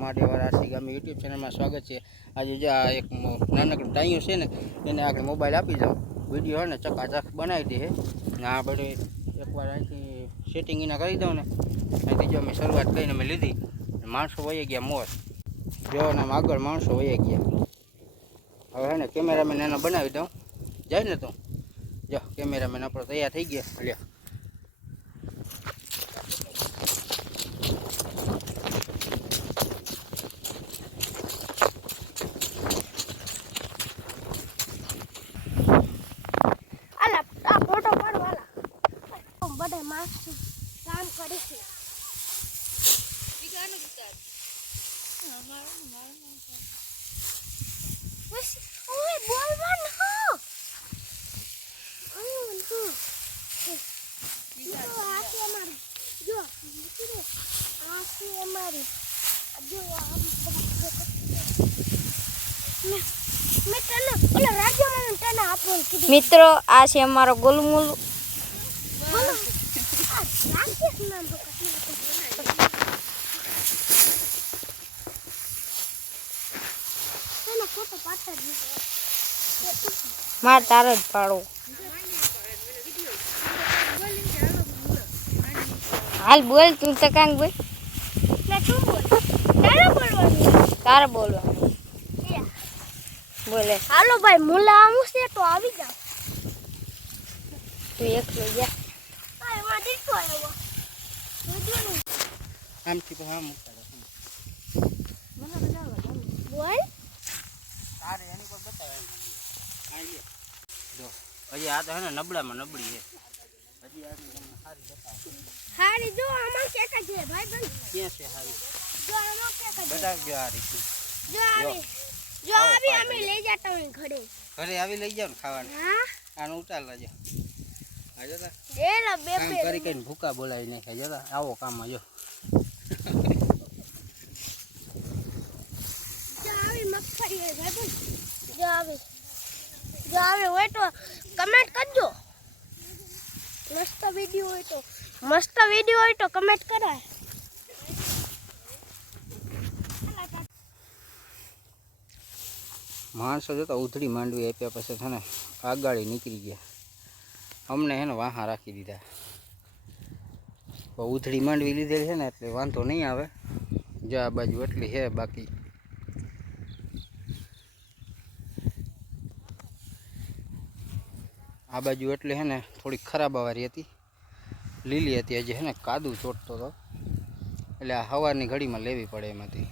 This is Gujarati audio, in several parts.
મહાદેવ આરસી ગામ યુટ્યુબ ચેનલમાં સ્વાગત છે। આજે જો આ એક નાનકડું ટાઈયું છે ને એને આગળ મોબાઈલ આપી દઉં, વિડીયો હોય ને ચકાચક બનાવી દે ને આ બધે એકવાર અહીંથી સેટિંગ એના કરી દઉં ને અહીંથી જો મેં શરૂઆત કરીને મેં લીધી, માણસો વહી ગયા મોર જો ને આગળ માણસો વહી ગયા। હવે હે ને કેમેરામેન એનો બનાવી દઉં, જાય ને તું જો કેમેરામેન આપણો તૈયાર થઈ ગયા। લ્યો બધા માસ્ક કામ કરે છે। મિત્રો આ છે અમારો ગોલમૂલ। માર તાર જ પાડો હાલ બોલ તું તો કાંગ બોલ તારે બોલવાનું બોલે। હાલો ભાઈ મુલા આવું છે તો આવી જાવ, તું એકલો જા એમાં દીકરો આવ્યો આમથી તો હા મૂકતા બોલ તારે એની પર બતાવે જો હજી આ તો હે ને નબળામાં નબળી છે, હજી આ તમને સારી બતાવે હારી જો આમાં કે છે ભાઈ બંધ ક્યાં છે સારી જો આમાં કે બતાવ જો આ રીત જો આવી અમે લઈ જાતા હોય ઘરે આવી લઈ જાવ ને ખાવાનું। હા આનો ઉતાર લેજો આ જોતા એલા બે કામ કરી કરીને ભૂકા બોલાવી નાખ્યા જોતા આવો કામ જો આવી મગફળી હે ભાઈ બંધ જો આવે હોય તો કમેન્ટ કરજો, મસ્ત વિડિયો હોય તો કમેન્ટ કરાય। માણસો જોતા ઉધડી માંડવી આપ્યા પછી છે ને આગાડી નીકળી ગયા, અમને હે ને વાહા રાખી દીધા। ઉધડી માંડવી લીધેલી છે ને એટલે વાંધો નહીં આવે, જો આ બાજુ એટલી છે, બાકી આ બાજુ એટલે છે ને થોડીક ખરાબ આવારી હતી, લીલી હતી, હજી છે ને કાદુ ચોટતો હતો એટલે આ સવારની ઘડીમાં લેવી પડે એમ હતી।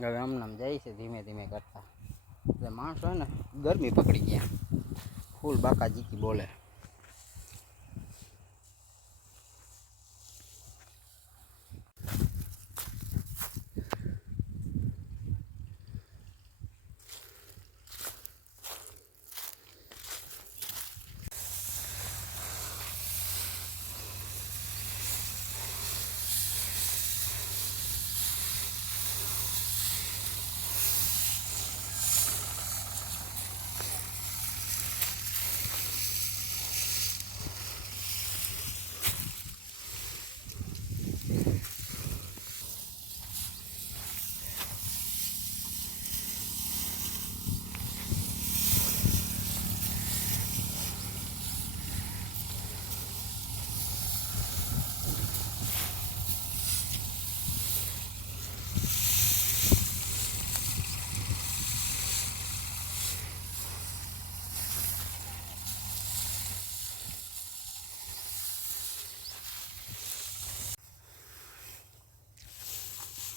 હવે આમ જાય છે ધીમે ધીમે કરતા, એટલે માણસો હે ને ગરમી પકડી ગયા, ફૂલ બાકા જીકી બોલે।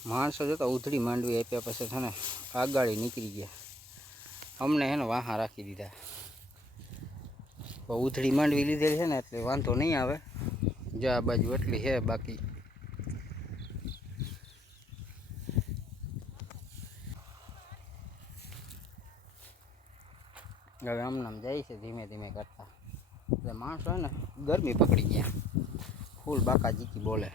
માણસો જોતા ઉધડી માંડવી આપ્યા પછી છે ને આગાડી નીકળી ગયા, અમને હે ને વાહા રાખી દીધા। ઉધડી માંડવી લીધેલી છે ને એટલે વાંધો નહીં આવે, જો આ બાજુ એટલી છે, બાકી હવે આમ જાય છે ધીમે ધીમે કરતા, એટલે માણસો હે ને ગરમી પકડી ગયા, ફૂલ બાકા જીકી બોલે।